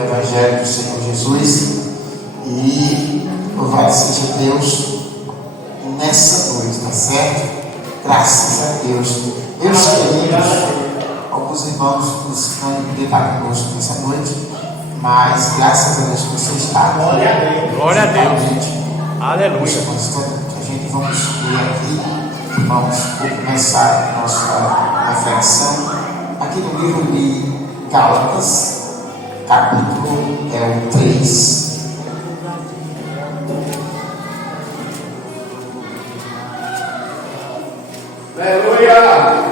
do Evangelho do Senhor Jesus. E louvado seja Deus nessa noite, tá certo? Graças a Deus. Meus queridos, alguns irmãos não poder estar conosco nessa noite, mas graças a Deus que você está aqui. Glória a Deus. Glória a Deus. Aleluia. A gente vamos ler aqui, vamos começar a nossa reflexão aqui no livro de Gálatas, capítulo 3. Aleluia!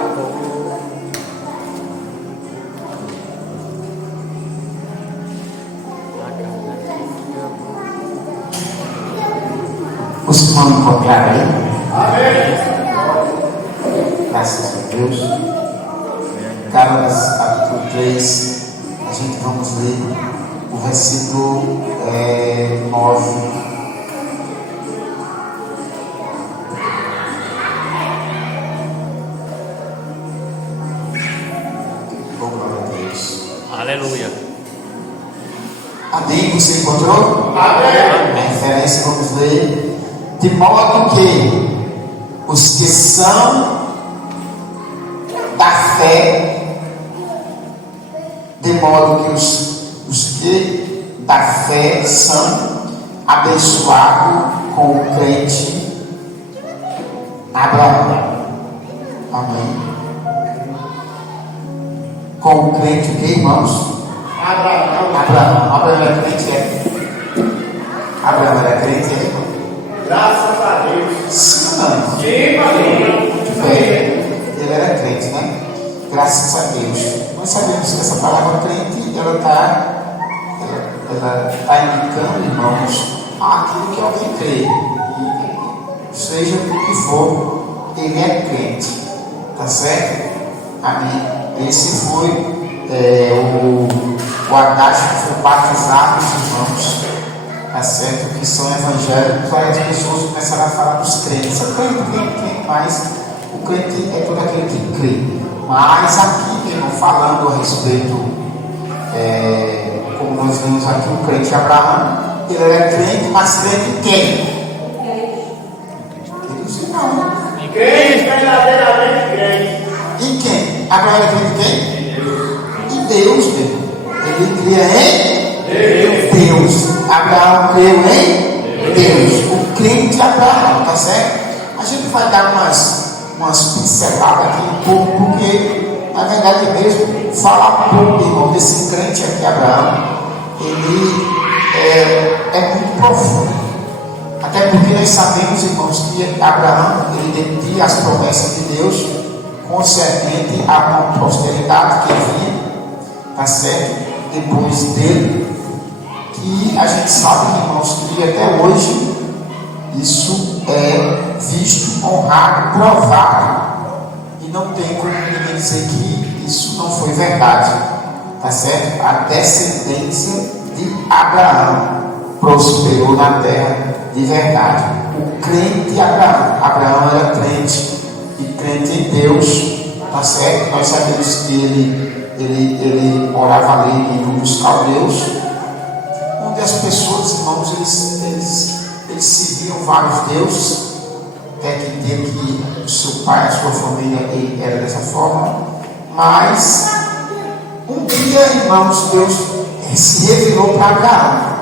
Os irmãos encontraram aí? Amém! Graças a Deus. Gálatas, capítulo 3. A gente vamos ler o versículo 9. Aleluia. Amém? Você encontrou? Amém. A referência vamos ler. De modo que os que são da fé, de modo que os que da fé são abençoados com o crente Abraão. Amém. Com o crente o que, irmãos? Abraão era crente, Abraão era crente, irmão? Graças a Deus. Sim, não. Sim, Muito bem. Ele era crente, né? Graças a Deus. Nós sabemos que essa palavra crente, ela está indicando, irmãos, aquilo que alguém crê. E seja o que for, ele é crente. Tá certo? Amém. Esse foi o adágio que foi batizado os irmãos, tá certo? Que são evangélicos. Aí as pessoas começaram a falar dos crentes. O crente, mas o crente é todo aquele que crê. Mas aqui, irmão, falando a respeito, como nós vimos aqui, o crente Abraão, ele era crente, mas crente em quem? Queridos irmãos. Crente, verdadeiramente crente. Em quem? Abraão era crente em quem? Em Deus, meu. Ele cria em Deus. Abraão creu em Deus. O crente Abraão, tá certo? A gente vai dar umas pinceladas aqui um pouco, porque na verdade mesmo, falar um pouco, irmão, desse crente aqui, Abraão, ele é muito profundo. Até porque nós sabemos, irmãos, que Abraão, ele dentia as promessas de Deus concernente à posteridade que vinha, tá certo? Depois dele, que a gente sabe, irmãos, que até hoje isso é visto, honrado, provado, e não tem como ninguém dizer que isso não foi verdade, tá certo? A descendência de Abraão prosperou na terra de verdade. O crente Abraão era crente, e crente em Deus, tá certo? Nós sabemos que ele morava ali em dos caldeus, onde as pessoas, irmãos, eles serviam vários deuses, até que entender que o seu pai, a sua família era dessa forma. Mas um dia, irmãos, Deus se revelou para Abraão.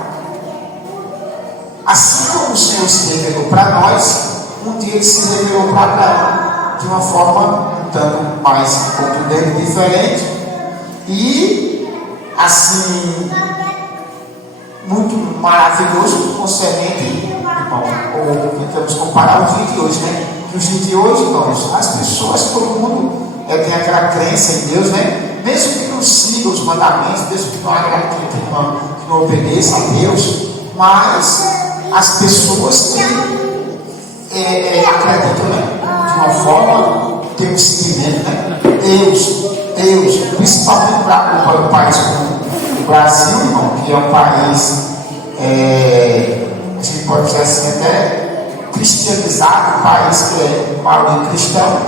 Assim como o Senhor se revelou para nós, um dia ele se revelou para Abraão de uma forma um tanto mais contundente, diferente, e assim muito maravilhoso, concernente, ou tentamos comparar os dias de hoje, né? Que os dias de hoje, irmãos, as pessoas, todo mundo tem aquela crença em Deus, né? Mesmo que não siga os mandamentos, mesmo que não obedeça a Deus, mas as pessoas que acreditam, né? De uma forma, tem um seguimento, né? Deus, principalmente para o país como o Brasil, irmão, que é um país, a gente pode dizer assim, até cristianizado, um país que é maioria cristão,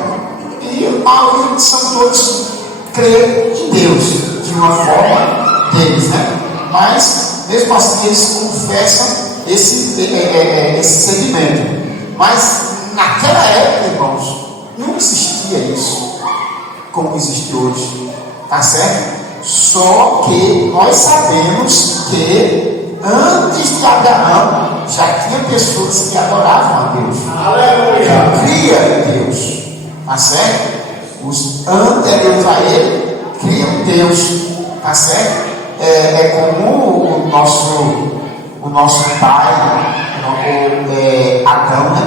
e a maioria são todos creem em Deus, de uma forma deles, né? mas mesmo assim eles confessam esse segmento. Mas naquela época, irmãos, não existia isso como existe hoje, tá certo? Só que nós sabemos que antes de Abraão já tinha pessoas que adoravam a Deus, Aleluia. cria em Deus, tá certo? Os anteriores a ele criam em Deus, tá certo? É como o nosso pai, Adão, né?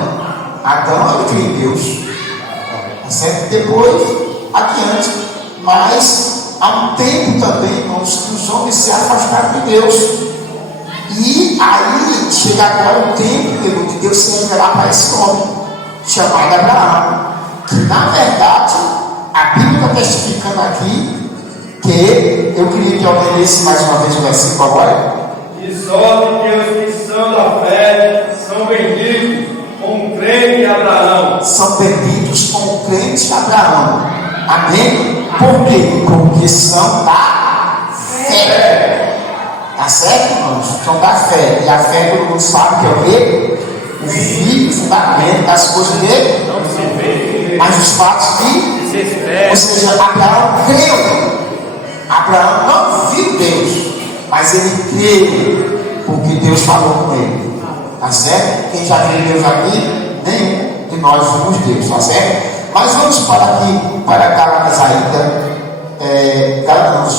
Adão ele cria em Deus, tá certo? Depois, adiante, mas há um tempo também, irmãos, que os homens se afastaram de Deus. E aí chega agora o tempo de Deus se revelar para esse homem, chamado Abraão, que na verdade a Bíblia está testificando aqui que eu queria que alguém lesse mais uma vez o versículo agora. E só que os que são da fé são benditos com o crente Abraão. São benditos com o crente Abraão. Amém? Por quê? Porque são da fé. Tá certo, irmãos? São da fé. E a fé, todo mundo sabe que é o quê? O firme fundamento das coisas dele, Não se vê. mas os fatos de. Se espera. Ou seja, Abraão creu. Abraão não viu Deus, mas ele creu, porque Deus falou com ele. Tá certo? Quem já viu Deus aqui, nenhum de nós vimos Deus, tá certo? Mas vamos para Gálatas ainda.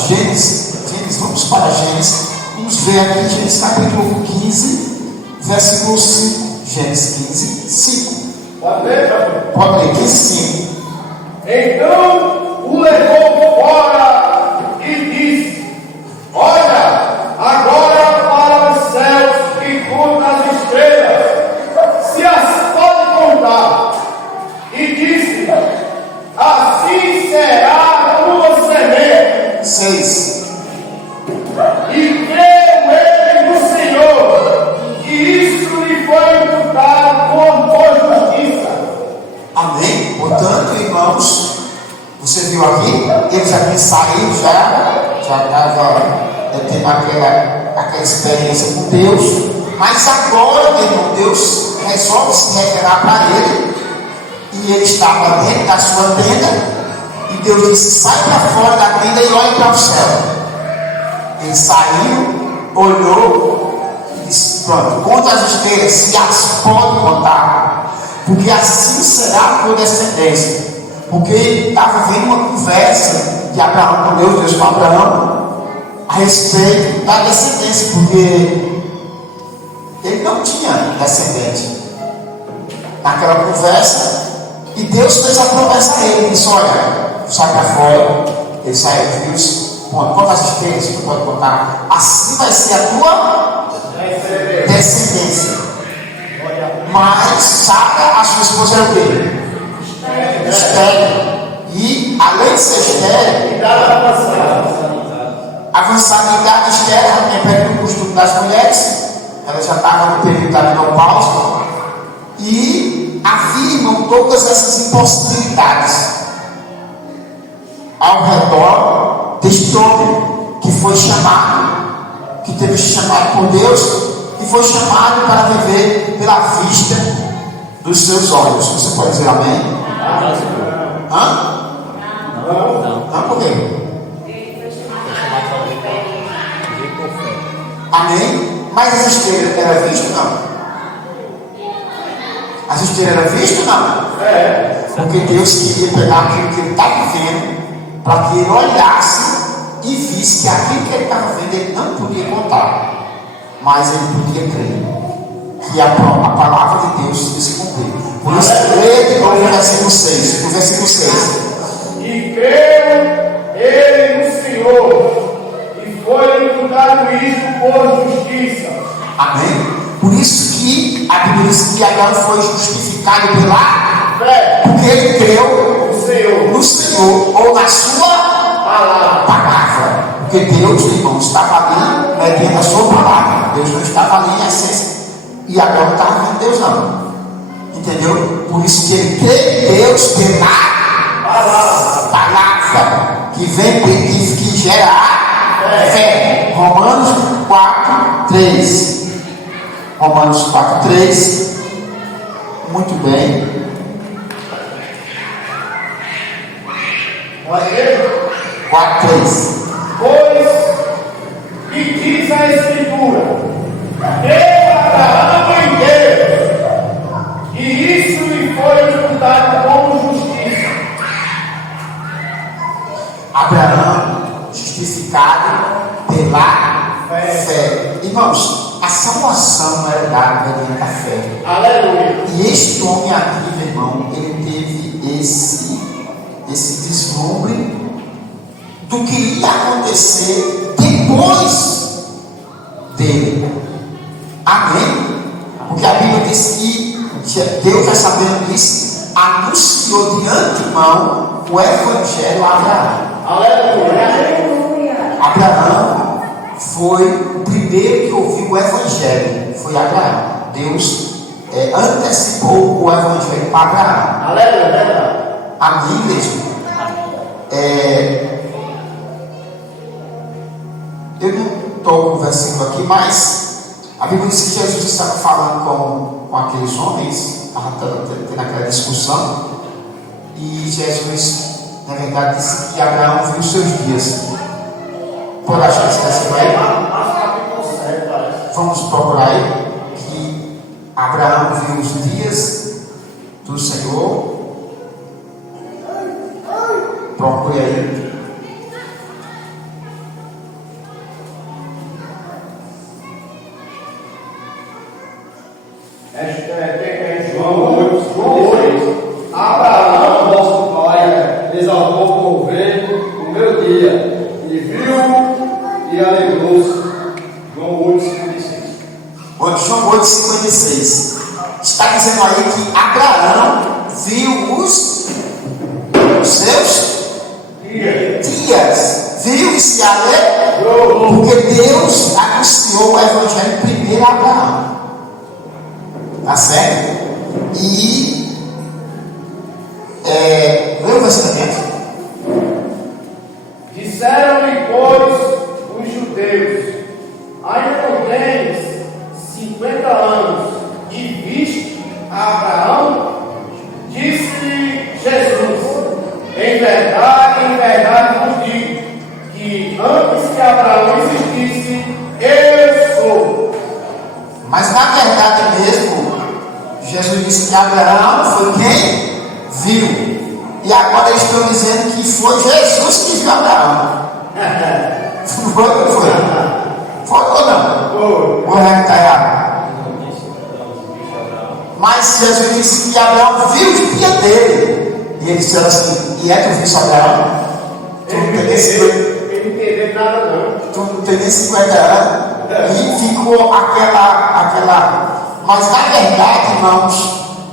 Gênesis, vamos para Gênesis. Vamos ver aqui Gênesis capítulo 15, versículo 5. Gênesis 15, 5. Pode ler, pastor? Pode ler, 15, 5. Então o levou fora e disse: Olha, agora para os céus e conta as estrelas, se as pode contar. E disse: Assim será a tua semente. 6. E creu ele no Senhor, e isso lhe foi imputado como justiça. Amém? Portanto, irmãos, você viu aqui, ele já tinha saído, já estava tendo aquela experiência com Deus, mas agora, meu irmão, Deus resolve se revelar para ele, e ele estava dentro da sua tenda, e Deus disse: sai para fora da tenda e olhe para o céu. Ele saiu, olhou e disse: pronto, conta as estrelas, se as pode contar, porque assim será a tua descendência. Porque estava vendo uma conversa de Abraão com Deus com Abraão, a respeito da descendência, porque ele não tinha descendente. Naquela conversa, e Deus fez a promessa a ele, disse: olha, sai para fora. Ele saiu e disse: quantas estrelas tu pode contar? Assim vai ser a tua descendência. Mas Sara, a sua esposa era o quê? Estéril. E além de ser estéril, avançada em idade, estéril, ela tinha perdido o costume das mulheres. Ela já estava no período da menopausa. E havia, irmão, todas essas impossibilidades ao redor deste homem que foi chamado, que teve chamado por Deus, e foi chamado para viver pela vista dos seus olhos. Você pode dizer amém? Hã? Não, por quê? Amém? Mas as estrelas eram vistas ou não? As estrelas eram vistas ou não? Porque Deus queria pegar aquilo que ele estava vendo, para que ele olhasse e visse que aquilo que ele estava vendo ele não podia contar, mas ele podia crer que a palavra de Deus ia se cumprir. Por isso, lê de novo o versículo 6. O versículo 6. E creu ele no Senhor, e foi imputado isso por justiça. Amém? Por isso que a Bíblia diz que Abraão foi justificado pela Fé porque ele creu no Senhor, no Senhor ou na sua palavra. Porque Deus, irmãos, estava ali mediante a sua palavra. Deus não estava ali em essência. E Abraão não estava vendo Deus, não. Entendeu? Por isso que ele crê em Deus pela palavra que vem que gera a fé. Romanos 4:3. Romanos 4:3. Muito bem. Pode ver? 4:3. Pois, que diz a Escritura, creu Abraão em Deus, e isso lhe foi imputado como justiça. Abraão, justificado pela fé. Irmãos, a salvação era dada mediante a fé. Aleluia. E este homem aqui, meu irmão, ele teve esse deslumbre do que ia acontecer depois dele. Amém? Porque a Bíblia diz que Deus, já sabendo disso, anunciou de antemão o Evangelho a Abraão. Aleluia. Abraão foi o primeiro que ouviu o Evangelho. Foi Abraão. Deus antecipou o Evangelho para Abraão. Aleluia. Amém, igreja? Eu não estou com o versículo aqui, mas a Bíblia diz que Jesus estava falando com aqueles homens, estava tendo aquela discussão, e Jesus, na verdade, disse que Abraão viu os seus dias. Pode achar esse versículo aí? Vamos procurar aí, que Abraão viu os dias do Senhor. Procure aí. João 8. Abraão, nosso pai, exaltou por ver o meu dia, e viu e alegrou-se. João 8:56. João 8:56. Está dizendo aí que Abraão viu os seus dias. Viu e se alegrou. Porque Deus anunciou o Evangelho primeiro a Abraão. Tá certo? E leu o versículo. Disseram-lhe, pois, os judeus: ainda não tens 50 anos e viste a Abraão? Disse Jesus: em verdade vos digo, que antes que Abraão existisse, eu sou. Mas na verdade mesmo, Jesus disse que Abraão foi quem viu. E agora eles estão dizendo que foi Jesus que viu Abraão. Foi ou não foi? Foi ou não? Ou é que está errado? Mas Jesus disse que Abraão viu o dia dele. E eles disseram assim: e tu viste Abraão? Tu não tem nem 50. Ele não entendeu nada, não. Tu não tem nem 50 anos. E ficou aquela. Mas na verdade, irmãos,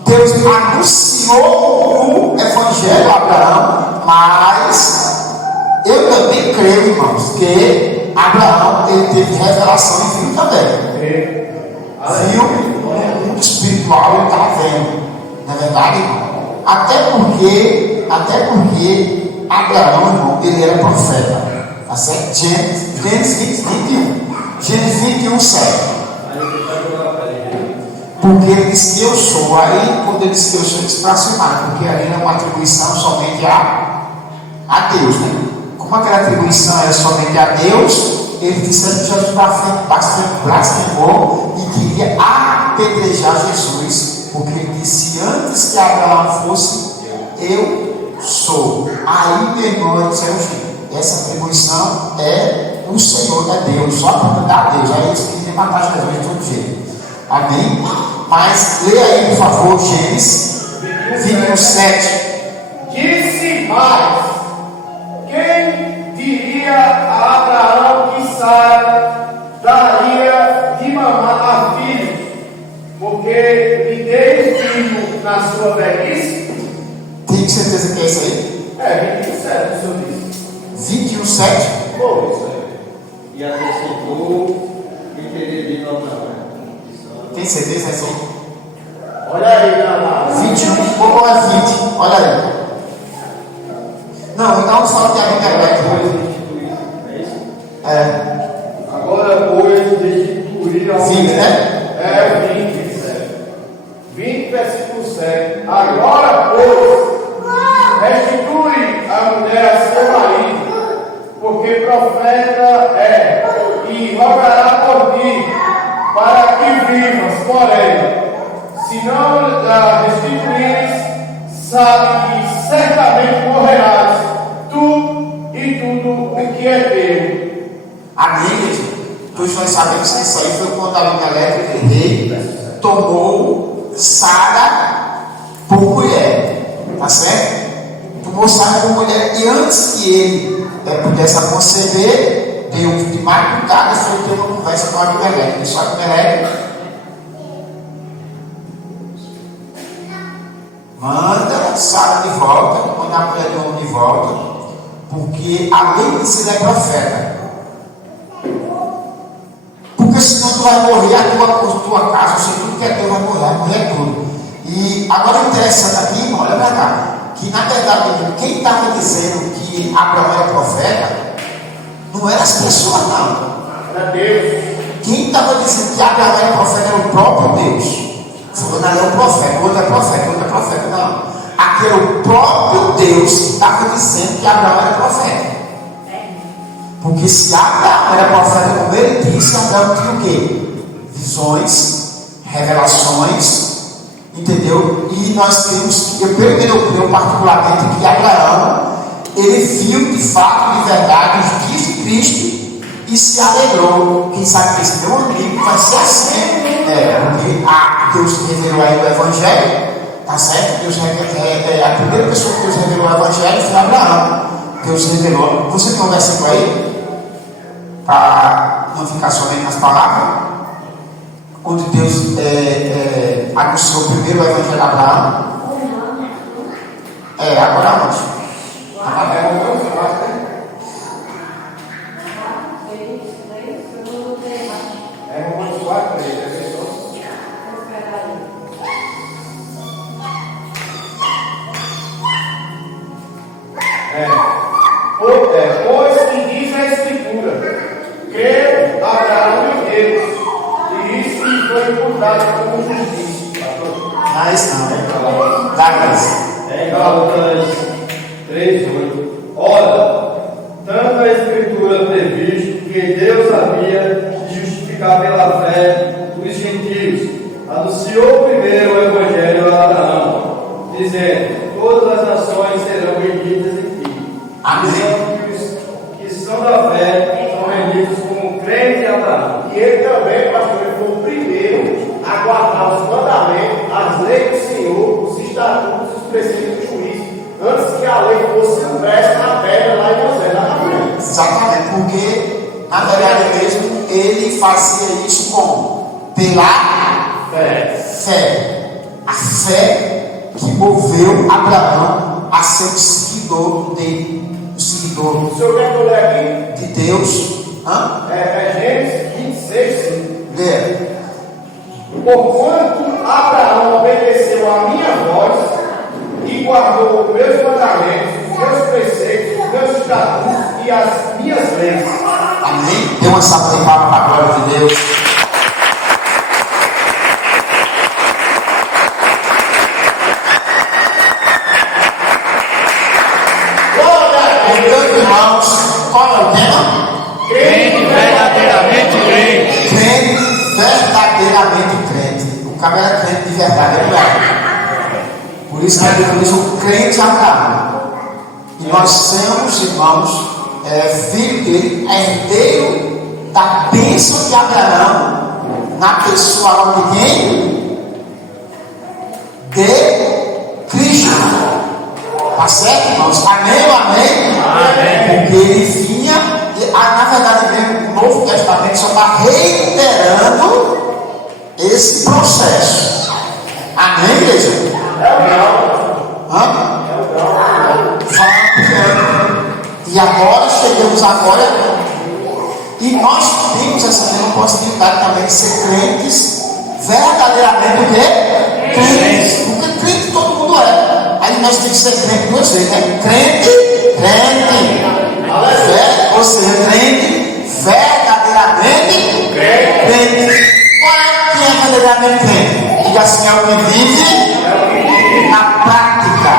Deus anunciou o Evangelho a Abraão, mas eu também creio, irmãos, que Abraão ele teve revelação e viu também. Viu no mundo espiritual, ele estava vendo. Não é verdade, irmão? Até porque Abraão, irmão, ele era profeta. Tá certo? Gênesis 21. Gênesis 21, 7. Porque ele disse que eu sou. Aí, quando ele disse que eu sou, ele disse para cima, porque ali é uma atribuição somente a Deus, né? Como aquela atribuição é somente a Deus, ele disse que Jesus blasfemou e queria apedrejar Jesus, porque ele disse: antes que Abraão fosse, eu sou. Aí, meu irmão, ele disse: essa atribuição é o Senhor, é Deus, só para dar a Deus. Aí eles queriam matar Jesus de todo jeito. Amém? Mas leia aí, por favor, Gênesis 27. Disse mais: quem diria a Abraão que Sara daria de mamar a filhos, porque lhe dei filho na sua velhice? Tem certeza que é isso aí? 27, o senhor disse. 21, 7. E acrescentou que teria de Abraão. Tem certeza que é isso aí? Olha aí, Abraão. 21, ou é 20? Olha aí. Não, então fala que a Bíblia é a mulher a seu marido, porque profeta é, e rogará por ti, para que vivas, porém, se não a restituires, sabe que certamente morrerás, tu e tudo o que é teu. Amém, igreja? Todos nós sabemos que isso aí foi quando Abimeleque, o rei, tomou Sara por mulher, tá certo? Tomou Sara por mulher, e antes que ele pudesse conceber, Deus de madrugada foi ter uma conversa com Abimeleque. Disse: Abimeleque, manda Sara de volta, manda a mulher do homem de volta, porque além de ser profeta, porque senão tu vai morrer, a tua casa, o Senhor tudo que é teu vai morrer, a mulher tudo. E agora interessante aqui, irmão, olha para cá, que na verdade quem estava dizendo que Abraão era profeta não eram as pessoas, não. Era Deus. Quem estava dizendo que Abraão era profeta era o próprio Deus. Falando ali é um profeta, outro é profeta, outro é profeta. Não. Aqui era o próprio Deus que estava dizendo que Abraão era profeta. Porque se Abraão era profeta, como ele disse, Abraão tinha o quê? Visões, revelações, entendeu? E nós temos, eu creio particularmente que Abraão, ele viu de fato, de verdade, os dias de Cristo e se alegrou. Quem sabe que esse meu amigo vai ser assim, porque Deus revelou aí o Evangelho, tá certo? A primeira pessoa que Deus revelou o Evangelho foi Abraão. Deus revelou. Você tem um versículo aí? Para não ficar somente nas palavras, onde Deus anunciou primeiro o Evangelho de Abraão. Agora onde? Pois que diz a Escritura, creu Abraão em Deus, e isso lhe foi imputado como justiça. Mas não, Gálatas. Gálatas 3:8. Ora, tanto a Escritura previsto que Deus havia de justificar pela fé os gentios, anunciou primeiro o Evangelho a Abraão, dizendo: todas as nações serão benditas em ti. Amém. Que são da fé são benditos como crente em Abraão. E ele também, pastor, ele foi o primeiro a guardar os mandamentos, as leis do Senhor, os estatutos, os preceitos do juízo, antes que a lei fosse impressa na pedra lá em José, lá na frente. Exatamente, porque na verdade mesmo ele fazia isso como? Pela fé. A fé que moveu Abraão a ser o seguidor dele. O seguidor. O senhor quer que eu leia aqui? De Deus. Gênesis 26. Lê. Porquanto Abraão obedeceu a minha voz e guardou os meus mandamentos, os meus preceitos, os meus estatutos e as minhas leis. Amém? Dê uma salva de palmas para a glória de Deus. Portanto, irmãos, qual é o tema? Crente verdadeiramente crente. Crente verdadeiramente crente. O cara era crente de verdade, é verdade. Por isso que ele diz o crente Abraão. E nós somos, irmãos, filho dele, herdeiro da bênção de Abraão, na pessoa de quem? De Cristo. Tá certo, irmãos? Amém ou amém? Amém. Porque ele vinha, na verdade, mesmo, o Novo Testamento só está reiterando esse processo. Amém, igreja? E agora chegamos agora, e nós temos essa mesma possibilidade também de ser crentes verdadeiramente o quê? Crentes. Porque crente todo mundo é. Aí nós temos que ser crente duas vezes, né? Crente. Ou seja, crente verdadeiramente crente. Qual é quem é verdadeiramente crente? Diga assim, é o que vive na prática.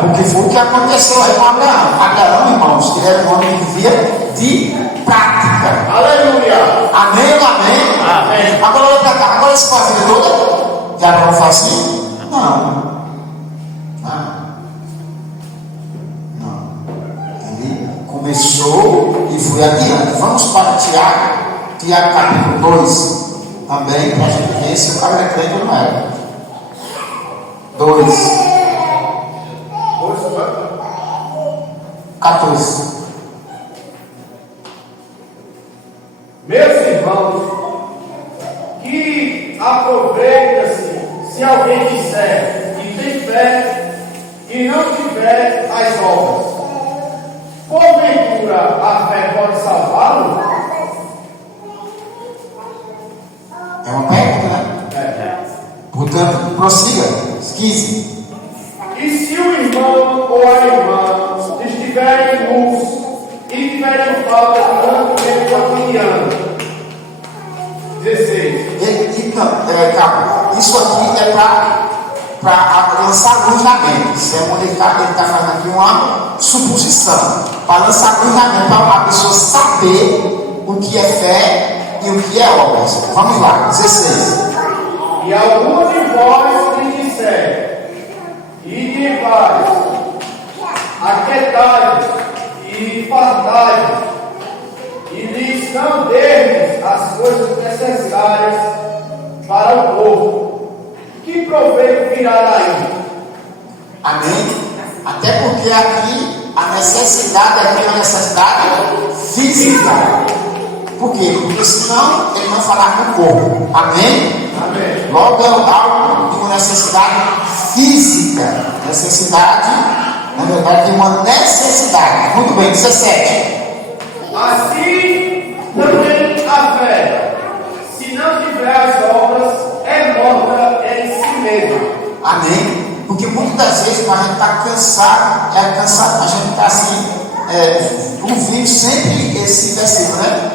Porque foi o que aconteceu. aconteceu aí com Abraão. Abraão, irmãos, ele era um homem que vivia de prática. Aleluia. Amém ou amém? Amém. Agora olha para cá. Agora isso foi a vida toda? Que Abraão faz assim? Não. Ele começou e foi adiante. Vamos para Tiago. Tiago capítulo 2. Também para a gente ver se o cara é crente ou não é. 2. 14. Meus irmãos, que aproveita-se se alguém disser que tem fé e não tiver as obras. Porventura a fé pode salvá-lo? É uma pergunta, né? Portanto, prossiga. 15. E se o irmão ou a irmã estiverem nus e tiverem falta de conhecimento cotidiano? 16. Então, calma. Isso aqui é para lançar luz na mente. Isso é onde ele está fazendo aqui uma suposição. Para lançar luz na mente, para a pessoa saber o que é fé e o que é obras. Vamos lá, 16. E algum de vós lhe disser, ide em paz, aquietai e fardai, e lhes não derdes as coisas necessárias para o povo, que proveito virá daí? Amém? Até porque aqui a necessidade aqui é uma necessidade física. Por quê? Porque senão ele não falar com o corpo. Amém? Amém. Logo é algo de uma necessidade física. Necessidade, na verdade, de uma necessidade. Muito bem, 17. Assim também a fé, se não tiver as obras, é morta em si mesma. Amém? Porque muitas das vezes quando a gente está cansado, a gente está assim, ouvindo sempre esse versículo, né?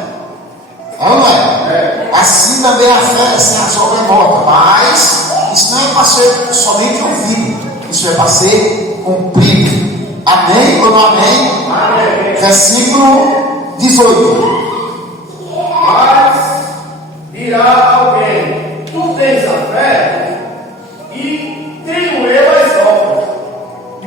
É ou não é? Assim também a fé sem as obras é morta. Mas isso não é para ser somente ouvido, isso é para ser cumprido. Amém ou não amém? Amém. Versículo 18. Mas dirá alguém, tu tens a fé e tenho eu as obras.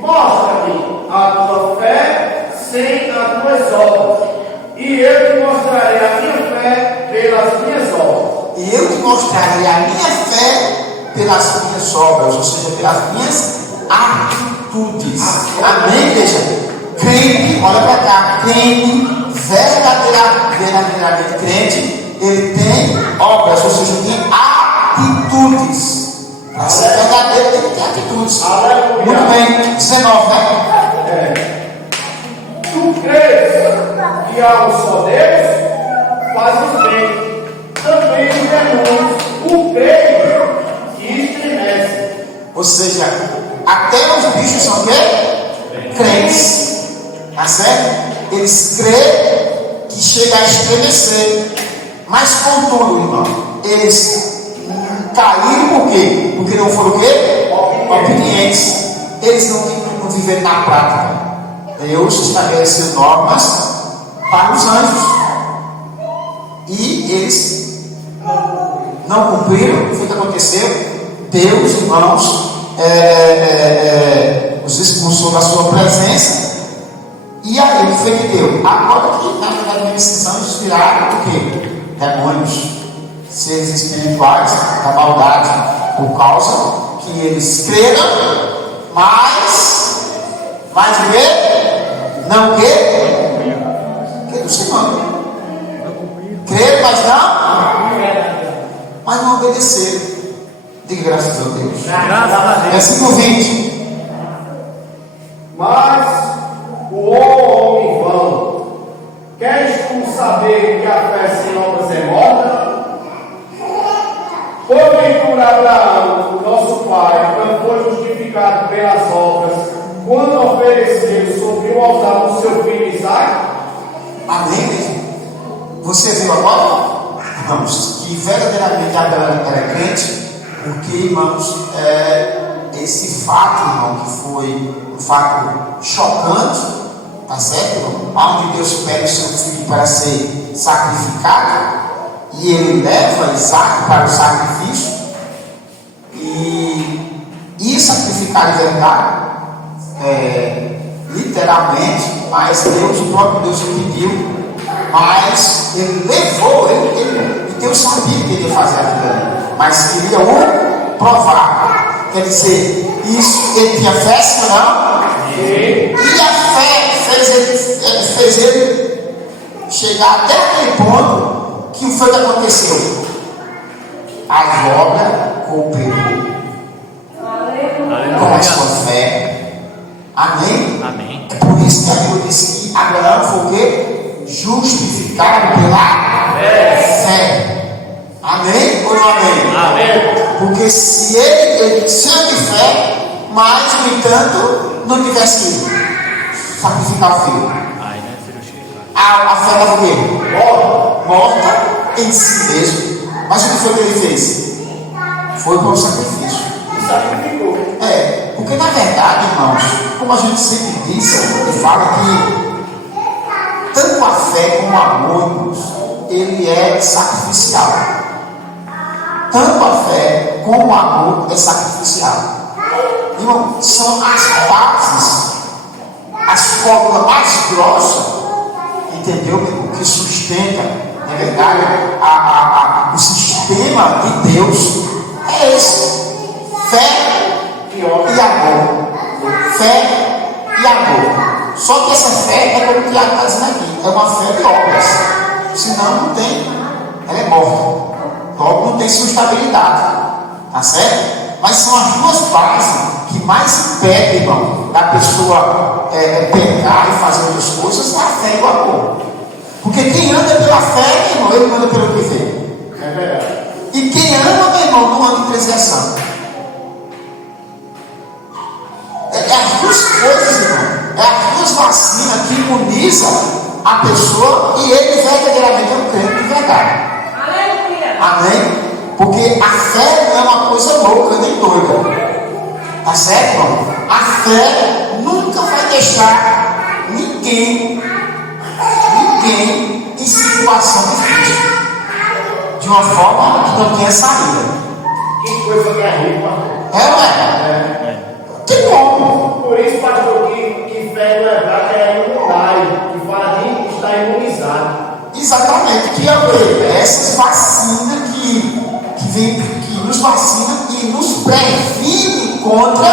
Mostra-me a tua fé sem as tuas obras, e eu te mostrarei a minha fé pelas minhas obras. E eu te mostrarei a minha fé pelas minhas obras, ou seja, pelas minhas atitudes. Amém, igreja? Crente, olha para cá, crente, verdadeiramente crente, ele tem obras, ou seja, tem atitudes. Para ser verdadeiro, tem que ter atitudes. Aleluia. Muito bem, 19, né? Tu crês que há um só Deus? Fazes bem. Também os demônios o creem e estremecem. Ou seja, até os bichos são o quê? Crentes. Tá certo? Eles creem que chega a estremecer. Mas contudo, irmão, eles caíram por quê? Porque não foram o quê? Obedientes. Eles não viveram na prática. Deus estabeleceu normas para os anjos. E eles não cumpriram. O que aconteceu? Deus, irmãos, os expulsou da sua presença. E aí, o que foi que deu? Agora que, na verdade, eles são inspirados por quê? Demônios, seres espirituais da maldade, por causa que eles creram, mas o quê? Não o quê? Que do Senhor. Creram, mas não obedeceram. Diga graças a Deus. Graças a Deus. Versículo 20. Mas o homem vão, queres tu saber que a fé sem obras é morta? Porventura Abraão, nosso pai, não foi justificado pelas obras quando ofereceu sobre o altar o seu filho Isaque? Amém? Você viu agora? Irmãos, que verdadeiramente Abraão era crente, porque, irmãos, esse fato, irmão, que foi um fato chocante, tá certo, irmão? Onde Deus pega o seu filho para ser sacrificado, e ele leva Isaac para o sacrifício, e ia sacrificar de verdade, literalmente, mas Deus, o próprio Deus, pediu, mas ele levou, e Deus sabia que ele ia fazer aquilo ali, mas queria o provar. Quer dizer, isso ele tinha fé, sim ou não? E a fé fez ele chegar até aquele ponto que foi que aconteceu. A obra cooperou com a sua fé. Amém? Amém. É por isso que a Bíblia diz que Abraão foi o quê? Justificado pela fé. Amém ou não amém? Amém. Porque se ele tinha de fé, mas no entanto não tivesse ido sacrificar o filho, Ai, né, cirurgia. a fé estava o quê? Morta em si mesmo. Mas o que foi que ele fez? Foi para o sacrifício. Sacrificou. Porque na verdade, irmãos, como a gente sempre diz e fala que tanto a fé como o amor, irmãos, ele é sacrificial. Tanto a fé como o amor é sacrificial. Irmão, são as bases, as fórmulas mais grossas, entendeu, meu irmão, que sustenta, na verdade, o sistema de Deus é esse: fé e amor. Fé e amor. Só que essa fé é como o Tiago está dizendo aqui, é uma fé de obras. Senão não tem, ela é morta. Logo não tem sustentabilidade. Tá certo? Mas são as duas bases que mais impedem, irmão, da pessoa pecar e fazer outras coisas, é a fé e o amor. Porque quem anda pela fé, meu irmão, ele anda pelo que vê. É verdade. E quem ama, meu irmão, não anda em presença. É as duas coisas, irmão. É as duas vacinas que imunizam a pessoa e ele verdadeiramente é um crente de verdade. Amém? Porque a fé não é uma coisa louca nem doida. Tá certo, irmão? A fé nunca vai deixar ninguém em situação difícil, de uma forma que não tenha saída. Que coisa terrível, pastor. Não é? Que bom. Por isso, pastor, que fé não é fraca, é imunidade. Que fala de estar imunizado. Exatamente, que é o quê? Essas vacinas que nos vacinam e nos previne contra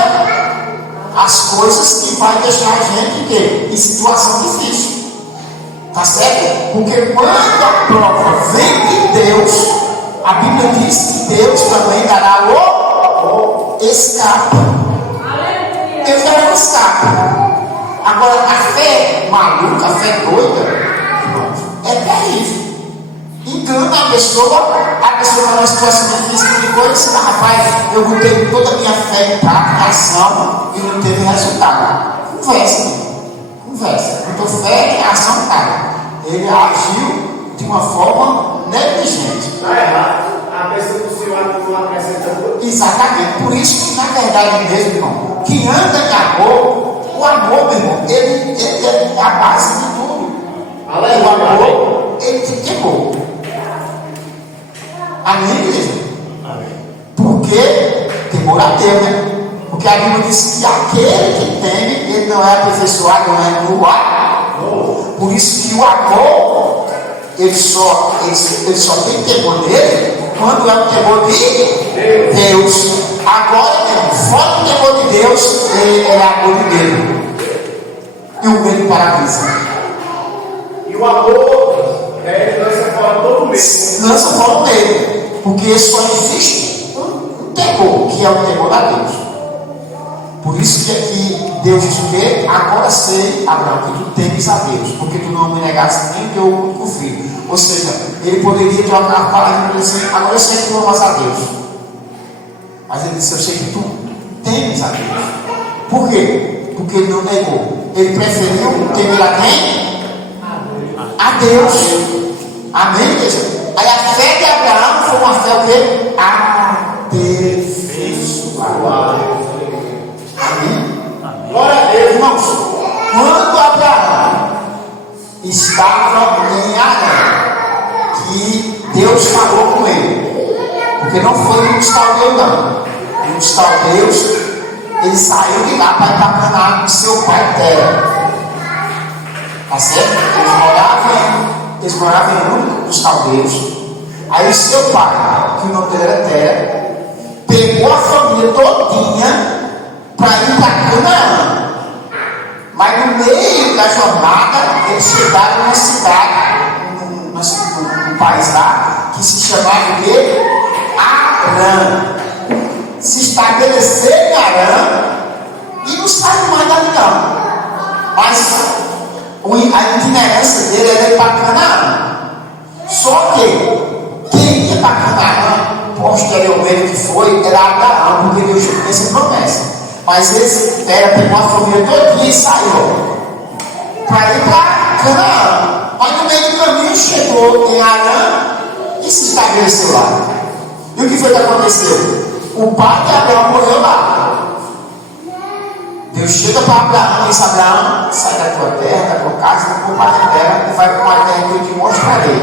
as coisas que vai deixar a gente em situação difícil. Tá certo? Porque quando a prova vem de Deus, a Bíblia diz que Deus também dará o escape. Deus dará o escape. Agora, a fé maluca, a fé doida, é terrível. Engana a pessoa está numa situação difícil de coisa, assim, rapaz, eu botei toda a minha fé em prática, ação e não teve resultado. Conversa. Botou fé em ação, cara. Ele agiu de uma forma negligente. Está errado. A pessoa do Senhor não acrescenta muito. Exatamente. Por isso que, na verdade mesmo, irmão, quem anda em amor, o amor, meu irmão, ele é a base de tudo. O amor, ele te queimou. Amém, igreja? Amém. Porque temor a Deus, né? Porque a Bíblia diz que aquele que teme, ele não é aperfeiçoado, não é no amor. Por isso que o amor, ele só tem temor nele quando é o temor de Deus. Agora, meu irmão, fora do temor de Deus, ele é amor de Deus. E o medo paralisa. E o amor, ele lança fora todo medo. Lança fora o medo. Porque só existe um temor, que é o temor a Deus. Por isso que aqui Deus diz o quê? Agora sei, Abraão, que tu temes a Deus, porque tu não me negaste nem o teu único filho. Ou seja, ele poderia trocar a palavra e dizer, agora eu sei que tu amas a Deus. Mas ele disse, eu sei que tu temes a Deus. Por quê? Porque ele não negou. Ele preferiu temer a quem? A Deus. Amém, igreja? Aí a fé de Abraão foi uma fé o quê? Aperfeiçoada. Quando Abraão estava em Arã, que Deus falou com ele, porque não foi um dos caldeus, não. Um dos caldeus, ele saiu de lá para ir para Canaã com seu pai Tera. Tá certo? Eles moravam em um dos caldeus. Aí o seu pai, que o nome dele era Tera, pegou a família todinha para ir para Canaã. Mas no meio da jornada, eles chegaram numa cidade, num país lá, que se chamava de Arã. Se estabeleceram em Arã e não saiu mais dali não. Mas a itinerância dele era ir para Canaã. Só que quem ia para Canaã, posteriormente que foi, era Abraão, porque Deus tinha essa promessa. Mas esse pegou a família todinha e saiu para ir para Canaã. Mas no meio do caminho chegou em Arã e se estabeleceu lá. E o que foi que aconteceu? O pai de Abraão morreu lá. Deus chega para Abraão e diz: Abraão, sai da tua terra, da tua casa, da tua parentela e vai para uma terra que eu te mostrarei.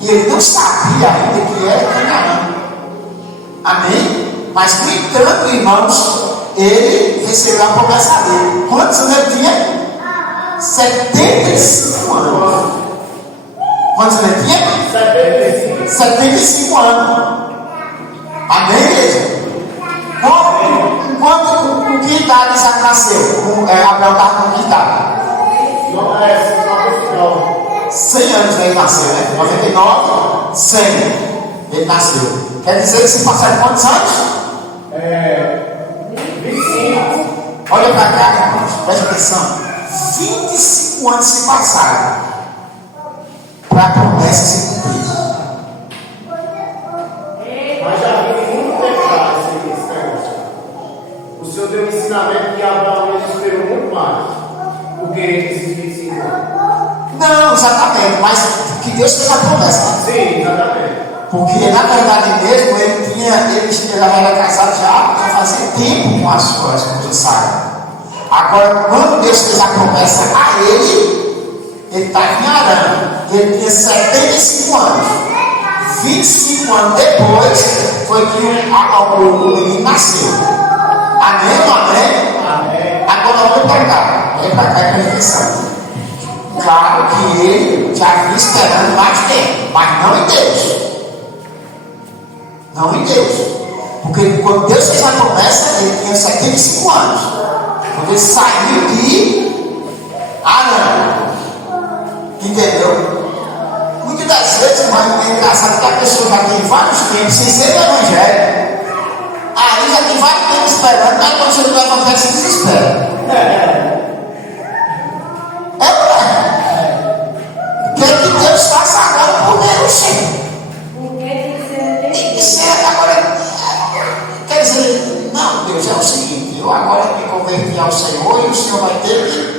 E ele não sabia ainda que era Canaã. Amém? Mas, no entanto, irmãos, ele recebeu a promessa dele. Quantos anos ele tinha? 75 anos. Quantos anos ele tinha? 75 anos. Amém, igreja? Com que idade Isaac nasceu? Abraão estava com que idade? 100 anos ele nasceu, né? 99, 100 ele nasceu. Quer dizer que se passaram quantos anos? 25. Olha para cá, irmãos, presta atenção. 25 anos se passaram para a promessa se cumprir. Mas já vi muito tempo atrás esse negócio. O Senhor deu um ensinamento que Abraão esperou muito mais do que esses 25 anos. Não, exatamente, mas que Deus fez a promessa. Sim, exatamente. Porque na verdade mesmo ele era casado já fazia tempo com a sua esposa Sara. Agora, quando Deus fez a promessa a ele estava em Arã, ele tinha 75 anos. 25 anos depois foi que o menino nasceu. Amém ou amém? Amém. Agora olha para cá e presta atenção. Claro que ele já vinha esperando mais tempo, mas não em Deus. Não em Deus. Porque quando Deus fez a promessa, ele tinha 75 anos. Quando ele saiu de Arã. Entendeu? Muitas das vezes, mas é engraçado que a pessoa já tem vários tempos sem ser o evangelho. Aí já tem vários tempos esperando, mas quando chega no evangelho se desespera. O que é que Deus faça agora por Deus, Senhor? Tem que ser agora. Quer dizer, não, Deus, é o seguinte: eu agora me converti ao Senhor e o Senhor vai ter que.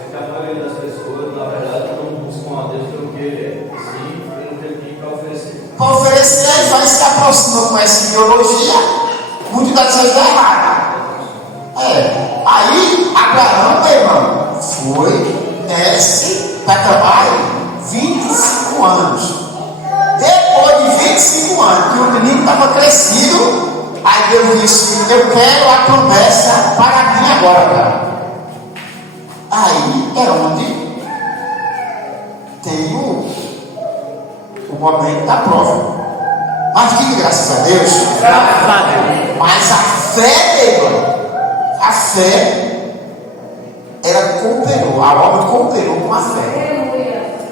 É que a maioria das pessoas, na verdade, não buscam a Deus pelo que ele é. Sim, ele não tem para oferecer. Para oferecer, ele vai se aproximar com essa ideologia, muitas das vezes dá errado. Aí, Abraão, meu irmão, foi nesse patamar 25 anos. Depois de 25 anos, que o menino estava crescido, aí Deus disse: eu quero a promessa para mim agora, cara. Aí é onde tem o momento da prova. Mas diga graças a Deus. Graças a Deus. Mas a fé, meu irmão, a fé, ela cooperou, a obra cooperou com a fé.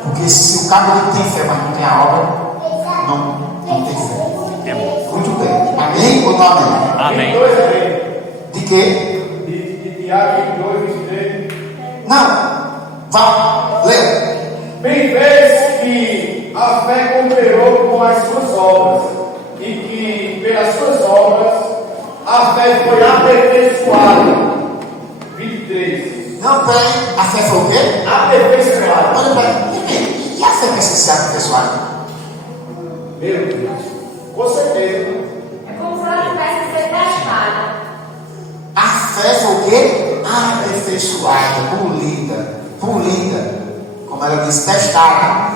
Porque se o cara não tem fé, mas não tem a obra, não tem fé. Muito bem. Amém ou não amém? Amém. De quê? De Tiago 22, 23. Não. Vá, lê. Bem vês que a fé cooperou com as suas obras, e que pelas suas obras a fé foi aperfeiçoada. 23. Não, peraí. A fé foi o quê? Aperfeiçoada. Olha para mim. E a fé precisa ser aperfeiçoada? Meu Deus. Com certeza. É como se ela tivesse que ser testada. A fé foi o quê? aperfeiçoada, polida, como ela diz, testada,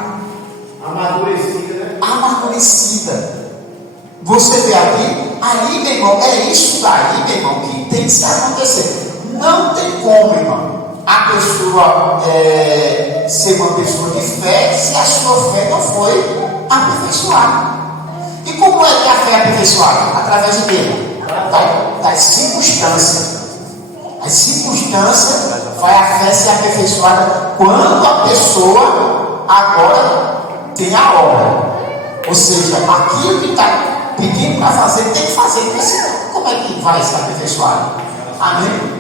Amadurecida, né? amadurecida. Você vê aqui, aí, meu irmão, é isso daí, meu irmão, que tem que se acontecer. Não tem como, irmão, a pessoa ser uma pessoa de fé se a sua fé não foi aperfeiçoada. E como é que a fé é aperfeiçoada? Através de quê? Das circunstâncias. As circunstâncias vai a fé ser aperfeiçoada quando a pessoa agora tem a obra. Ou seja, aquilo que está pedindo para fazer, tem que fazer, porque senão, como é que vai ser aperfeiçoado? Amém?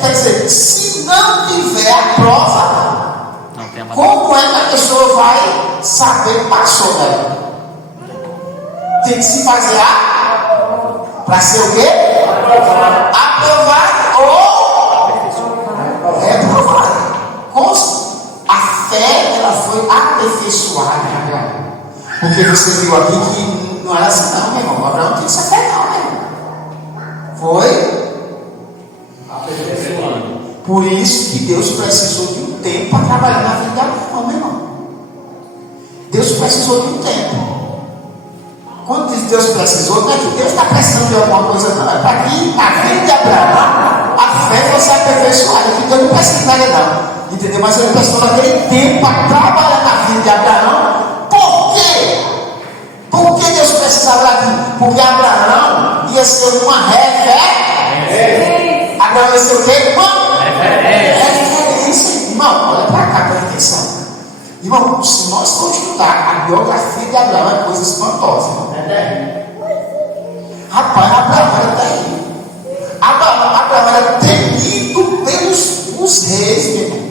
Quer dizer, se não tiver a prova, como é que a pessoa vai saber que passou dela? Tem que se basear para ser o quê? Aprovado ou reprovado. A fé, ela foi aperfeiçoada. Porque você viu aqui que não era assim não, meu irmão. Abraão não tinha essa fé não, meu irmão. Foi aperfeiçoado. Por isso que Deus precisou de um tempo para trabalhar na vida de Abraão, meu irmão. Deus precisou de um tempo. Quando diz Deus precisou, não é que Deus está precisando de alguma coisa, não. É para que na vida de Abraão a fé fosse aperfeiçoada. Que Deus não precisa de nada, não. Entendeu? Mas ele precisou daquele tempo para trabalhar na vida de Abraão. Por quê? Por que Deus precisava daquilo? Porque Abraão ia ser uma referência. Abraão ia ser o quê? Uma referência. Irmão, olha para cá, presta atenção. Irmão, se nós formos estudar a biografia de Abraão, é coisa espantosa, irmão. Rapaz, Abraão era terrível. Abraão era temido pelos reis, meu irmão.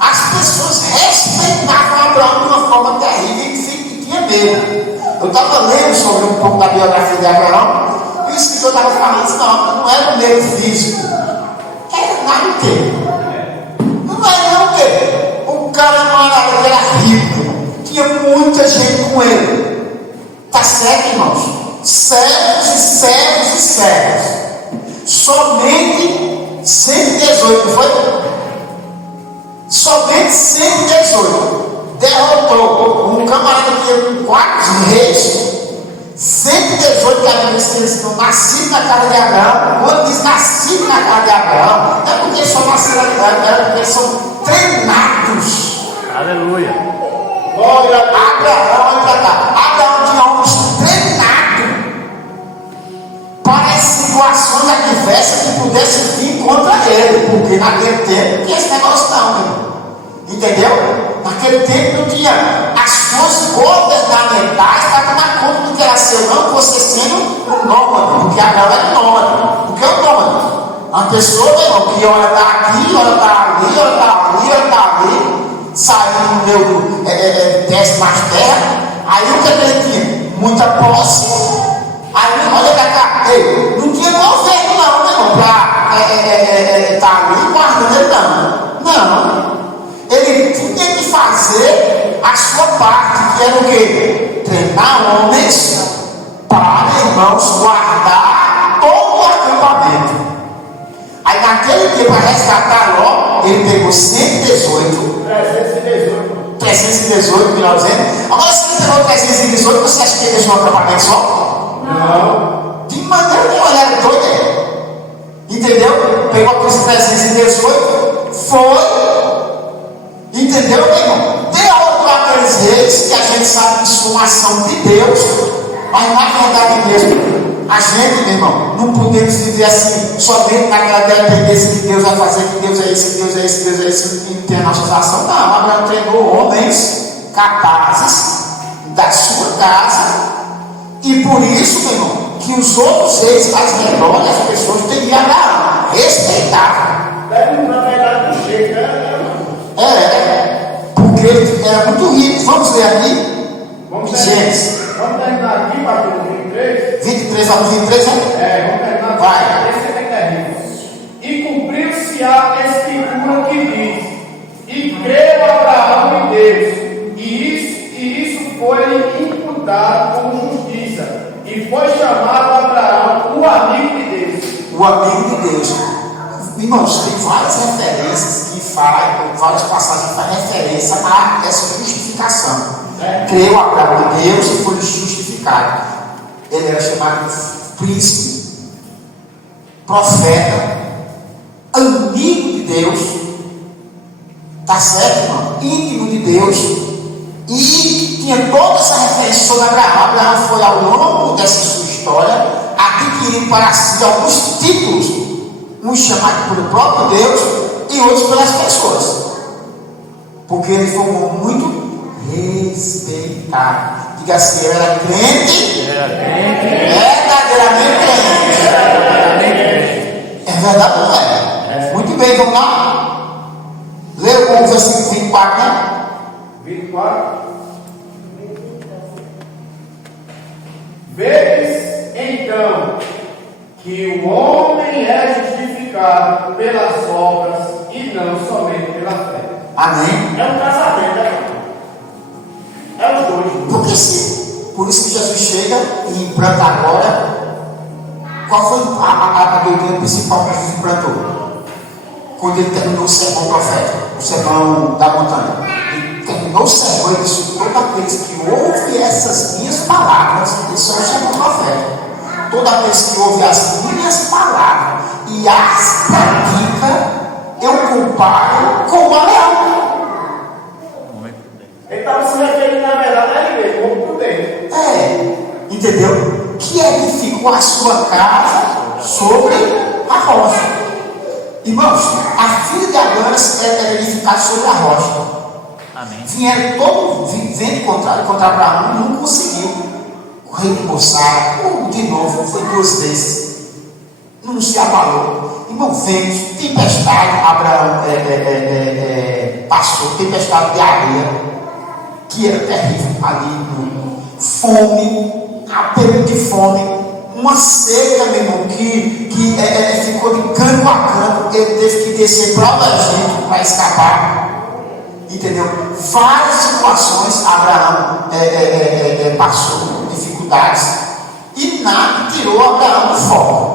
As pessoas respeitavam Abraão de uma forma terrível e tinha medo. Eu estava lendo sobre um pouco da biografia de Abraão, e o escritor estava falando assim, não era um medo físico. Era nada o quê? Não era não o quê? O cara morava, ele era rico, tinha muita gente com ele. Tá certo, irmãos? Servos e servos e servos. Somente 118, não foi? Somente 118 derrotou um camarada que tinha 4 reis. 118 que a Bíblia diz que nascido na casa de Abraão. Quando diz nascido na casa de Abraão, não é porque eles só nasceram na casa, é porque eles são treinados. Aleluia. Abraão tinha homens treinados para as situações adversas que pudessem vir contra ele, porque naquele tempo não tinha esse negócio não, meu. Entendeu? Naquele tempo não tinha as forças governamentais para tomar conta do que era seu, não você sendo um nômade, porque Abraão era nômade. O que é um nômade? Uma pessoa, meu irmão, que olha está aqui, olha está ali, olha está ali, olha está ali, saindo no meio do desce mais terra. Aí o que ele tinha? Muita posse. Aí olha para cá, ei, não tinha governo não, meu irmão, para estar ali guardando ele não. Não. Ele tinha que fazer a sua parte, que era o quê? Treinar homens para, irmãos, guardar todo o acampamento. Aí naquele dia, para resgatar Ló, ele pegou 318, melhor dizendo. Agora, se ele pegou 318, você acha que ele deixou o acampamento só? Não. De maneira nenhuma, ele era doido. Entendeu? Pegou aqueles 318, foi. Entendeu, meu irmão? Derrotou aqueles reis que a gente sabe que isso foi uma ação de Deus, mas na verdade mesmo, a gente, meu irmão, não podemos viver assim, somente naquela dependência de Deus, vai fazer que Deus é esse, que Deus é esse, que Deus é esse, e ter a nossa ação. Não, Abraão treinou homens capazes da sua casa, e por isso, meu irmão, que os outros reis mais redondos, as pessoas temiam Abraão, respeitavam. Na verdade, do jeito, né? Porque ele era muito rico. Vamos ler aqui? Vamos terminar aqui, Mateus 23. 23 ao 23, né? Vamos terminar. Vai. Esse é terrível. E cumpriu-se a escritura que diz: e creu Abraão em Deus, e isso foi imputado como justiça, e foi chamado Abraão o amigo de Deus. O amigo de Deus. Irmãos, tem várias referências que falam, várias passagens que fazem referência a essa justificação. Creu Abraão em Deus e foi justificado. Ele era chamado de príncipe, profeta, amigo de Deus, tá certo, irmão? Íntimo de Deus, e tinha toda essa referência sobre Abraão. Abraão foi, ao longo dessa sua história, adquirindo para si alguns títulos, uns chamados pelo próprio Deus e outros pelas pessoas, porque ele foi um homem muito respeitado. Diga assim: ele era crente, verdadeiramente crente. É verdade, não é? Muito bem, vamos lá. Lê o versículo 24, né? 24. Vedes então que o homem é justificado pelas obras e não somente pela fé. Amém. É um casamento, né? É os dois. Porque por isso que Jesus chega e implanta agora. Qual foi a doutrina principal que Jesus implantou? Quando ele terminou o sermão profético, o sermão da montanha. Ele terminou o sermão e disse: todos aqueles que ouvem essas minhas palavras, isso é o sermão profético. Todos aqueles que ouvem as minhas palavras e as praticam, eu comparo com o leão. Ele estava se referindo, na verdade, a ele mesmo, como prudente. Entendeu? Que edificou a sua casa sobre a rocha. Irmãos, a filha de Abrão era edificada sobre a rocha. Amém. Vieram todo vento contra Abraão, não conseguiu. O rei de Moçara, de novo, foi 2 vezes. Não se abalou. Irmão, vento, tempestade, Abraão passou, tempestade de areia, que era terrível ali, fome, apelo de fome, uma seca, meu irmão, que ficou de canto a canto. Ele teve que descer para o Egito para escapar, entendeu? Várias situações Abraão passou, dificuldades, e nada tirou Abraão do foco.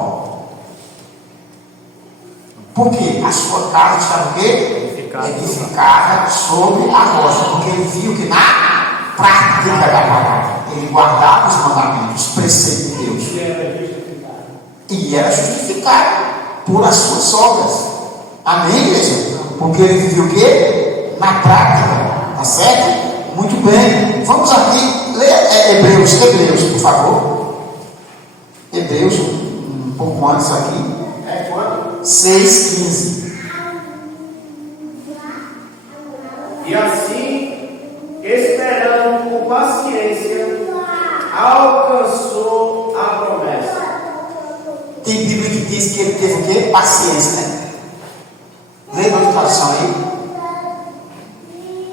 Porque a sua casa estava o quê? Edificada sobre a rocha, porque ele viu que na prática da palavra ele guardava os mandamentos, os preceitos de Deus, e era justificado por as suas obras. Amém, igreja? Porque ele viveu o quê? Na prática, tá certo? Muito bem, vamos aqui ler Hebreus, por favor. Hebreus, um pouco antes aqui. 6,15. E assim, esperando com paciência, alcançou a promessa. Tem Bíblia que diz que ele teve o quê? Paciência, né? Lê a tradução aí.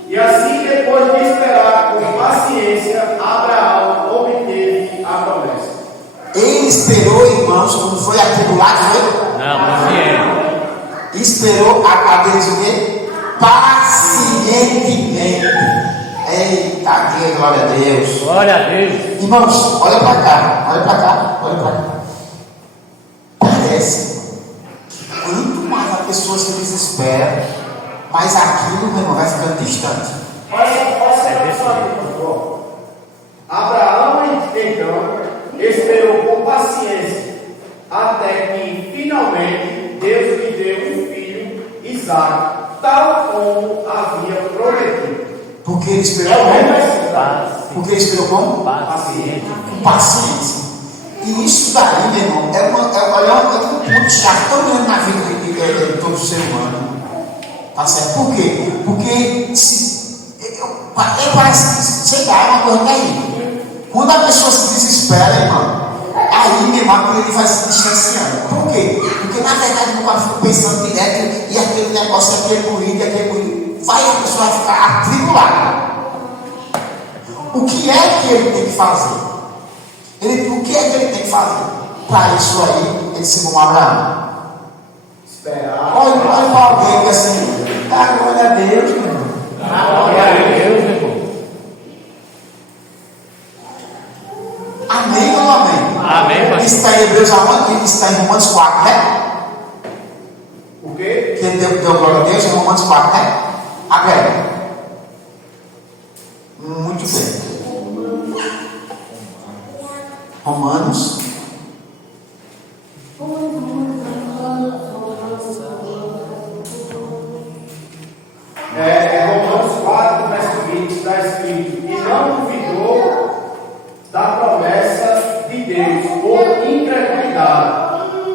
E assim, depois de esperar com paciência, Abraão obteve a promessa. Ele esperou, irmãos, quando foi atribulado, foi? Não, paciente. Esperou a Deus o quê? Pacientemente. Eita, diga glória a Deus. Glória a Deus. Irmãos, olha para cá, olha para cá, olha para cá. Parece que quanto mais a pessoa se desespera, mais aquilo, meu irmão, vai ficando distante. Pode ser a sua vida, por favor. Abraão, então, esperou com paciência, até que finalmente Deus lhe deu um filho, Isaque, tal como havia prometido. Porque ele esperou como? Porque ele esperou como? Paciente. Com paciência. E isso daí, meu irmão, é um ponto chato tão grande na vida de todo ser humano. Tá certo? Por quê? Porque parece que, sei lá, é uma coisa terrível. Quando a pessoa se desespera, irmão, aí meu irmão, ele vai se distanciando. Por quê? Porque na verdade o cara fica pensando direto, e aquele negócio, aquele ruído, vai a pessoa ficar atribulada. O que é que ele tem que fazer? O que é que ele tem que fazer? Para isso aí, ele se como Abraão. Esperar. Olha para alguém que assim, dá glória a Deus, meu irmão. Glória a Deus, meu irmão. Amém ou não amém? Amém, pastor. Isso está em Hebreus aonde? Isso está em Romanos 4, né? O deu glória a Deus em Romanos 4, né? Agora, muito bem. Romanos. Romanos 4, verso 20, está escrito: e não duvidou da promessa de Deus por incredulidade,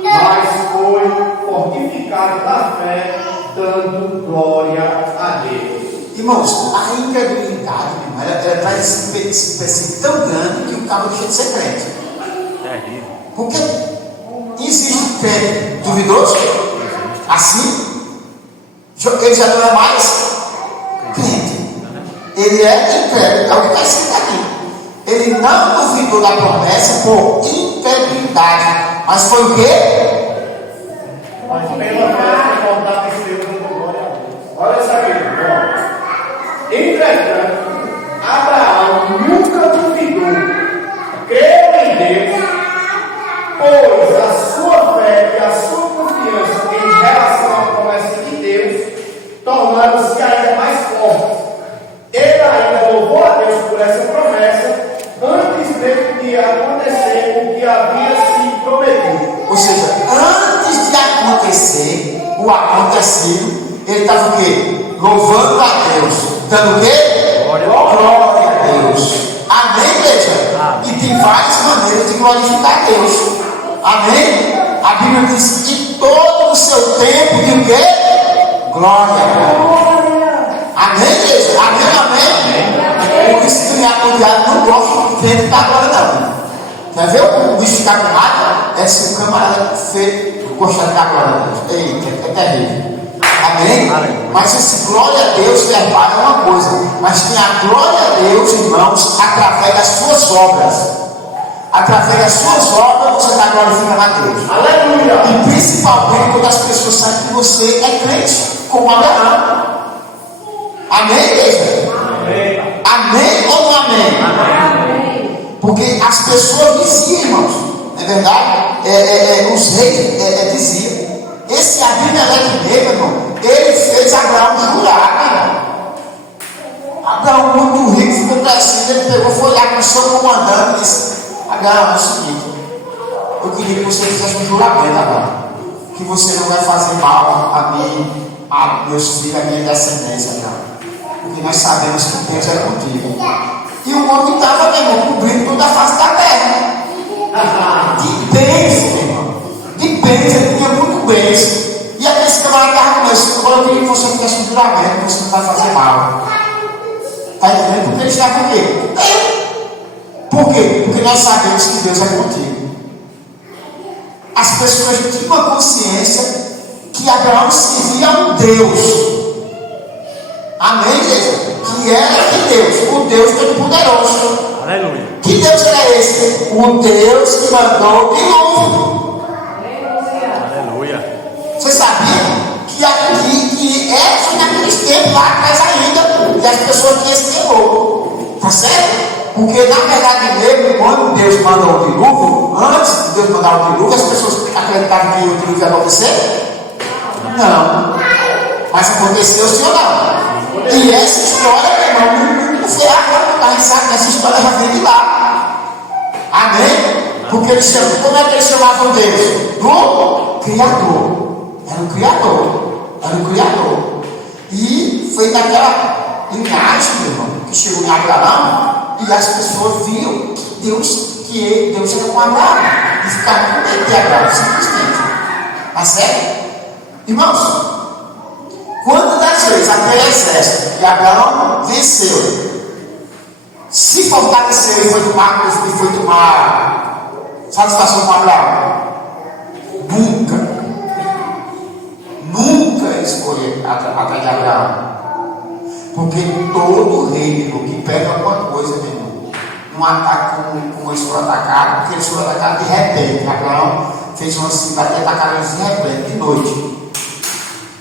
mas foi fortificado na fé, dando glória a Deus. Irmãos, a incredulidade, ela traz esse princípio tão grande que o cabo deixa de ser crente. Porque existe crente duvidoso, assim, ele já não é mais crente, ele é incrédulo, é o que está escrito aqui. Ele não duvidou da promessa por incredulidade, mas foi o quê? Mas pela fé foi fortalecido, dando glória a Deus. Olha isso aqui, irmão. Entretanto, Abraão nunca duvidou, creu em Deus, pois a sua fé e a sua confiança em relação à promessa de Deus tornaram-se ainda mais fortes. Ele ainda louvou a Deus por essa promessa antes mesmo de acontecer o que havia se prometido. Ou seja, antes de acontecer o acontecido, ele estava o quê? Louvando a Deus, dando o quê? Glória a Deus. Amém, igreja? E tem várias maneiras de glorificar a Deus. Amém? A Bíblia diz que todo o seu tempo de o quê? Glória a Deus. Amém, igreja? Amém. Por isso que o Iacobiado não gosta de crente da glória, não. Quer ver o bicho ficar com raiva? É se o camarada gostar da glória a Deus. Eita, é terrível. Amém? Mas esse glória a Deus verbal é uma coisa, mas tem a glória a Deus, irmãos, através das suas obras. Através das suas obras você está glorificando a Deus. Aleluia! E principalmente quando as pessoas sabem que você é crente, como Abraão. Amém, igreja? Amém. Amém ou não amém? Amém. Porque as pessoas diziam, irmãos, não é verdade? Os reis diziam. Esse Abimeleque mesmo, irmão, ele fez Abraão jurar, irmão. Abraão, muito rico, ficou crescido, ele pegou, foi lá com o seu comandante e disse: Abraão, é o seguinte, eu queria que você fizesse um juramento agora, que você não vai fazer mal a mim, a meus filhos, a minha descendência, Abraão. Porque nós sabemos que Deus é contigo. E o homem estava, meu irmão, cobrindo toda a face da terra. De bens, meu irmão. De bens, ele tinha muito bens. E aí esse camarada estava com isso. Agora eu queria que você fizesse um juramento, que você não vai fazer mal. Está entendendo? Porque ele estava com o quê? Por quê? Porque nós sabemos que Deus é contigo. As pessoas tinham a consciência que Abraão servia a um Deus. Amém, igreja? Que era de Deus, o Deus Todo-Poderoso. Aleluia. Que Deus era esse? O Deus que mandou o dilúvio. Aleluia. Você sabia que foi naqueles tempos lá atrás ainda, e as pessoas tinham esse temor. Tá certo? Porque na verdade mesmo, quando Deus mandou o dilúvio, antes de Deus mandar o dilúvio, as pessoas acreditavam que o dilúvio ia acontecer? Não. Mas aconteceu, sim ou não? E essa história, meu irmão, não foi agora, a gente sabe que essa história já vem de lá. Amém? Porque eles chamam, como é que eles chamavam Deus? Do Criador. Era o Criador. Era o Criador. E foi daquela linhagem, meu irmão, que chegou em Abraão, e as pessoas viam que Deus era com Abraão. E ficaram com medo de Abraão, simplesmente. Tá certo? Irmãos, quando das vezes aquele exército que Abraão venceu, se fortaleceu e foi tomar satisfação com Abraão, nunca escolher atrás de Abraão. Porque todo rei que pega alguma coisa, meu irmão, não ataca como eles foram atacados, porque eles foram atacados de repente. Abraão fez uma cidade e atacaram eles de repente, de noite.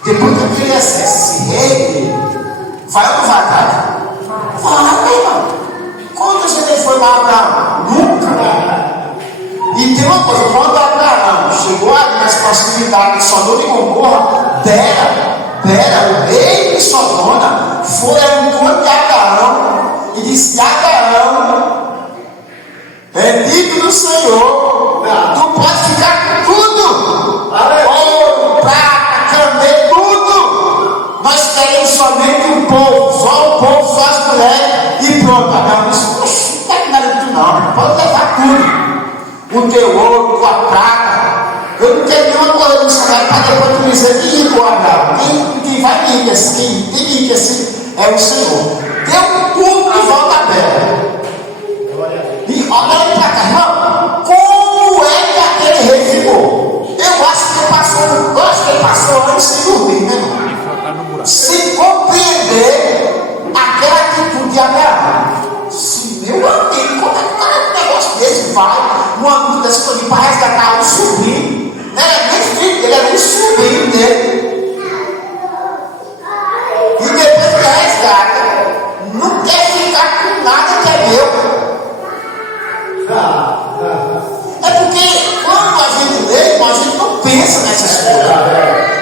Depois que aquele exército se rei, vai ou não vai atrás? Vai, meu irmão. Quantas vezes ele foi lá, Abraão? Nunca. E tem uma coisa, quando Abraão chegou ali nas proximidades de Sodoma e Gomorra, dela, Pera, o rei de Sodoma foi ao encontro de Abraão e disse: Abraão, bendito do Senhor, tu pode ficar com tudo, ouro, prata, camelo, tudo. Nós queremos somente um povo, só o povo, só as mulheres, e pronto. Abraão disse: poxa, não quero nada de tu não, pode levar tudo. O teu ouro, tua prata. Eu não quero nenhuma coisa do salário para depois tu dizer: quem é o Abraão? Quem vai me enriquecer? Quem me enriquecer é o Senhor. Deu tudo de volta a terra. E olha aí para cá, irmão. Como é que aquele rei ficou? Eu acho que ele passou anos sem dormir, né, irmão? Sem compreender aquela atitude de Abraão. Meu amigo, como é que um negócio desse vai? Uma luta dessa coisa para resgatar um sobrinho. Não era nem filho dele, era um sobrinho dele. E depois que resgata, não quer ficar com nada que é meu. É porque quando a gente lê, a gente não pensa nessas coisas.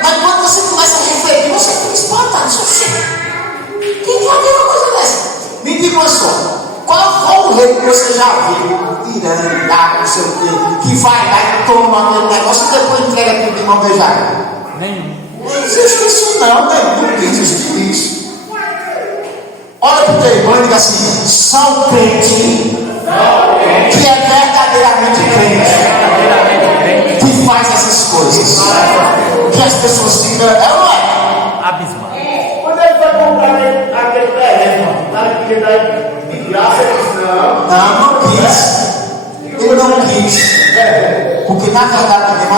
Mas quando você começa a refletir, você fica espantado. Quem vai ver uma coisa dessa? Me diga só. Qual foi o rei que você já viu tirando lá, não sei o quê, que vai lá e toma aquele negócio e depois entrega tudo de mão beijada? Nenhum. Não existe isso não, né? Não existe isso. Olha para o teu irmão e diga assim: só o crente que é verdadeiramente crente que faz essas coisas. Que as pessoas ficam, é ou não é? Abismal. Quando ele foi comprar aquele terreno, na atividade de graça, ele disse: Não quis. Ele não quis. Porque na verdade mesmo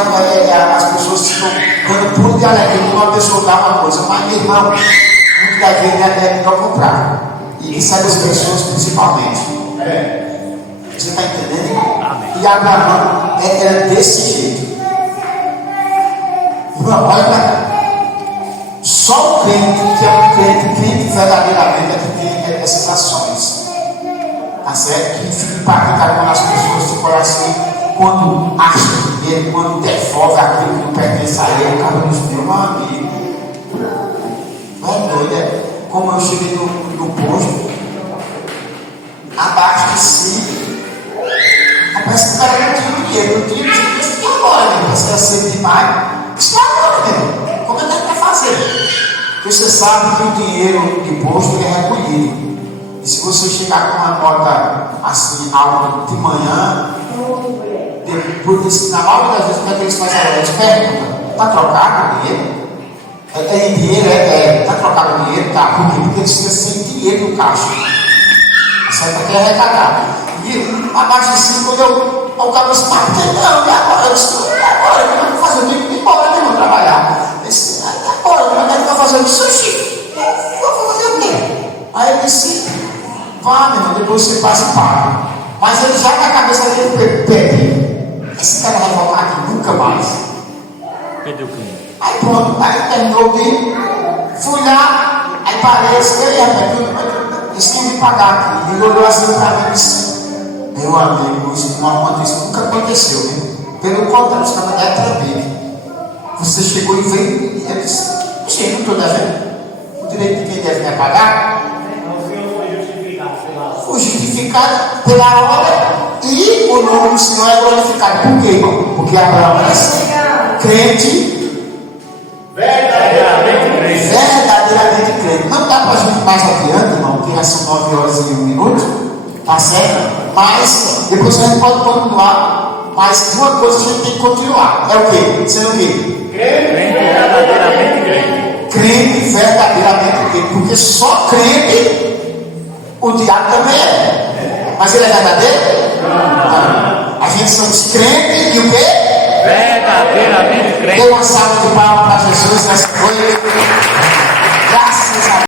as pessoas ficam dando pulo de alegria quando uma pessoa dá uma coisa. Mas meu irmão, muito da vida é melhor comprar. E isso é das pessoas principalmente. Você está entendendo? Amém. E Abraão era desse jeito. Irmão, olha para cá. Só o crente que é um crente verdadeiramente é que tem essas ações. Tá certo? Que fica impactado quando as pessoas ficam assim, quando acham dinheiro, quando devolve aquilo que não pertence a ele, o cara diz: meu amigo, não é doido, é? Como eu cheguei no posto, abasteci, parece que o cara não tinha dinheiro, e agora, né? Parece que é cedo demais. Isso é agora, né? Como é que vai fazer? Porque você sabe que o dinheiro de posto é recolhido. E se você chegar com uma nota assim, alta de manhã, depois, na maioria das vezes, como é que eles fazem? Eles perguntam: está trocado o dinheiro? Tem dinheiro? Está trocado o dinheiro? Tá. Por quê? Porque eles ficam sem dinheiro no caixa. Certo? Aqui é arrecadado. E abaixo assim, quando o cara disse: mas por que não? E agora? Eu disse: e agora? Como é que eu vou fazer? Eu tenho que ir embora, né, vou trabalhar. Ele disse: e agora? Como é que eu vou fazer? Eu disse: oxi, eu vou fazer o quê? Aí ele disse: vá, meu irmão, depois você passa e paga. Mas ele já na cabeça dele pede: esse cara vai voltar aqui nunca mais. Perdeu o cliente. Aí pronto, aí terminou o dia, fui lá, aí parei, disse: ei, rapaz, esqueci de pagar aqui. Ele olhou assim para mim e disse: meu amigo, isso nunca aconteceu, né? Pelo contrário, os caras é tremendo. Você chegou e veio, e ele disse: eu não estou devendo. O direito de quem deve me pagar? Foi justificado pela obra e o nome do Senhor é glorificado. Por quê, irmão? Porque Abraão era assim, crente, verdadeiramente crente. Não dá para a gente mais adiante, irmão, porque já são 9 horas e 1 minuto, tá certo? Mas depois a gente pode continuar. Mas uma coisa a gente tem que continuar: é o quê? Sendo o quê? Crente verdadeiramente crente. Crente verdadeiramente crente. Porque só crente o diabo também é. Mas ele é verdadeiro? Não. A gente somos crentes e o quê? Verdadeiramente crente. Dê uma salva de palmas para Jesus nessa noite. Graças a Deus.